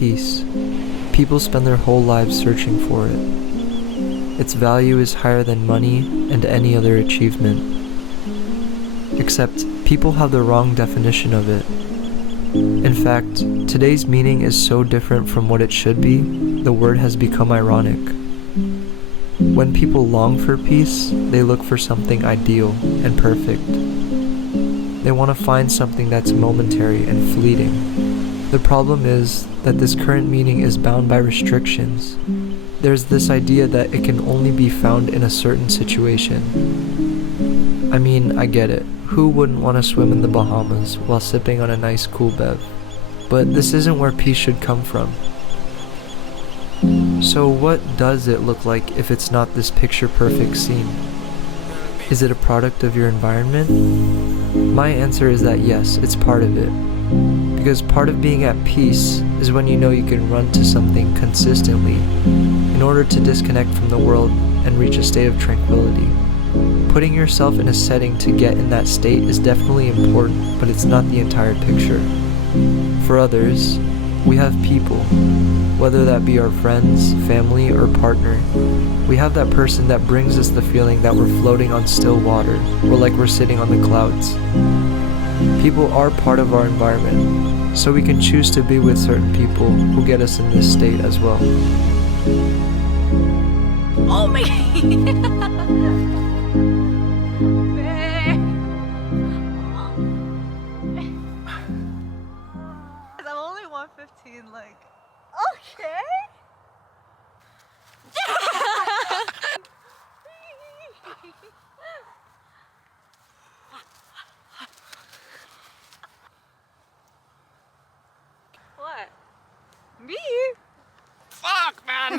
peace. People spend their whole lives searching for it. Its value is higher than money and any other achievement. Except, people have the wrong definition of it. In fact, today's meaning is so different from what it should be, the word has become ironic. When people long for peace, they look for something ideal and perfect. They want to find something that's momentary and fleeting. The problem is that this current meaning is bound by restrictions. There's this idea that it can only be found in a certain situation. I mean, I get it. Who wouldn't want to swim in the Bahamas while sipping on a nice cool bev? But this isn't where peace should come from. So what does it look like if it's not this picture-perfect scene? Is it a product of your environment? My answer is that yes, it's part of it. Because part of being at peace is when you know you can run to something consistently in order to disconnect from the world and reach a state of tranquility. Putting yourself in a setting to get in that state is definitely important, but it's not the entire picture. For others, we have people, whether that be our friends, family, or partner. We have that person that brings us the feeling that we're floating on still water, or like we're sitting on the clouds. People are part of our environment, so we can choose to be with certain people who get us in this state as well. Oh my I'm only 115, like. Okay. What? Me? Fuck, man!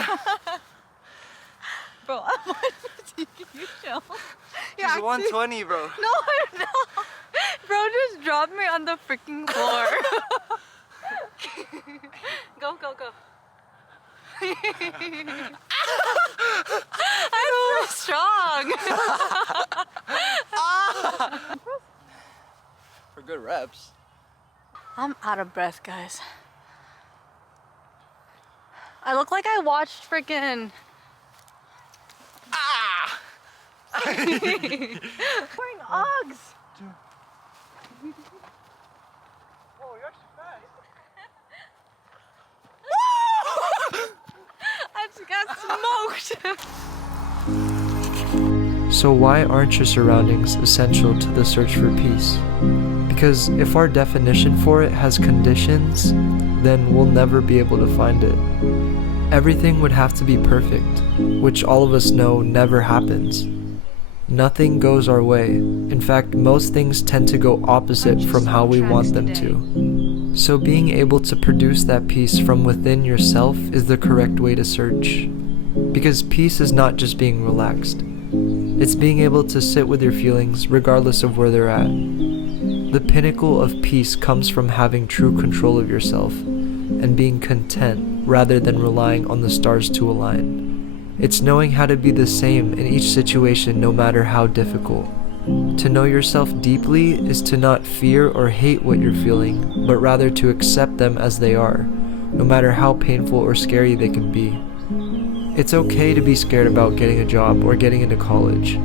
Bro, I'm 115. Can you chill? He's 120, bro. No, I'm not. Bro just dropped me on the freaking floor. Go, go, go. I'm so strong. For good reps. I'm out of breath, guys. I look like I watched freaking. Wearing Uggs. Oh, you're actually fast. I just got smoked. So why aren't your surroundings essential to the search for peace? Because if our definition for it has conditions, then we'll never be able to find it. Everything would have to be perfect, which all of us know never happens. Nothing goes our way. In fact, most things tend to go opposite from how we want them to. So being able to produce that peace from within yourself is the correct way to search. Because peace is not just being relaxed. It's being able to sit with your feelings regardless of where they're at. The pinnacle of peace comes from having true control of yourself and being content rather than relying on the stars to align. It's knowing how to be the same in each situation no matter how difficult. To know yourself deeply is to not fear or hate what you're feeling, but rather to accept them as they are, no matter how painful or scary they can be. It's okay to be scared about getting a job or getting into college.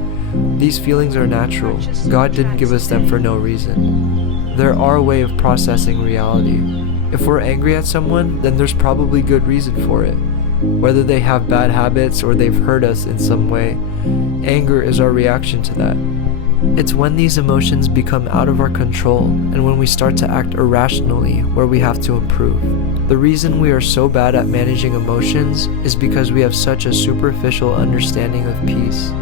These feelings are natural. God didn't give us them for no reason. They're our way of processing reality. If we're angry at someone, then there's probably good reason for it. Whether they have bad habits or they've hurt us in some way, anger is our reaction to that. It's when these emotions become out of our control and when we start to act irrationally where we have to improve. The reason we are so bad at managing emotions is because we have such a superficial understanding of peace.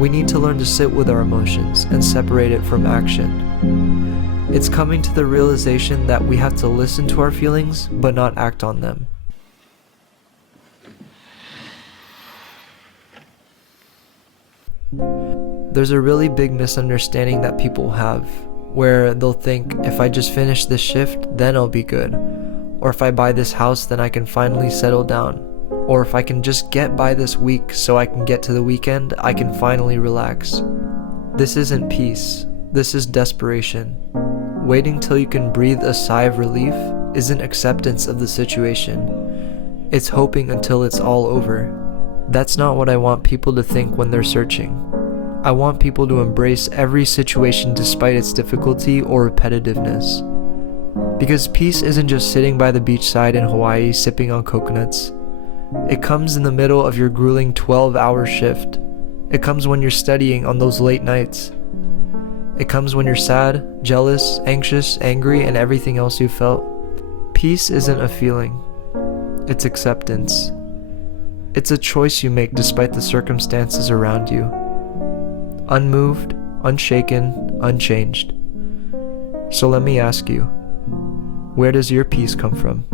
We need to learn to sit with our emotions and separate it from action. It's coming to the realization that we have to listen to our feelings but not act on them. There's a really big misunderstanding that people have, where they'll think, if I just finish this shift, then I'll be good. Or if I buy this house, then I can finally settle down. Or if I can just get by this week so I can get to the weekend, I can finally relax. This isn't peace. This is desperation. Waiting till you can breathe a sigh of relief isn't acceptance of the situation. It's hoping until it's all over. That's not what I want people to think when they're searching. I want people to embrace every situation despite its difficulty or repetitiveness. Because peace isn't just sitting by the beachside in Hawaii sipping on coconuts. It comes in the middle of your grueling 12-hour shift. It comes when you're studying on those late nights. It comes when you're sad, jealous, anxious, angry, and everything else you felt. Peace isn't a feeling. It's acceptance. It's a choice you make despite the circumstances around you. Unmoved, unshaken, unchanged. So let me ask you, where does your peace come from?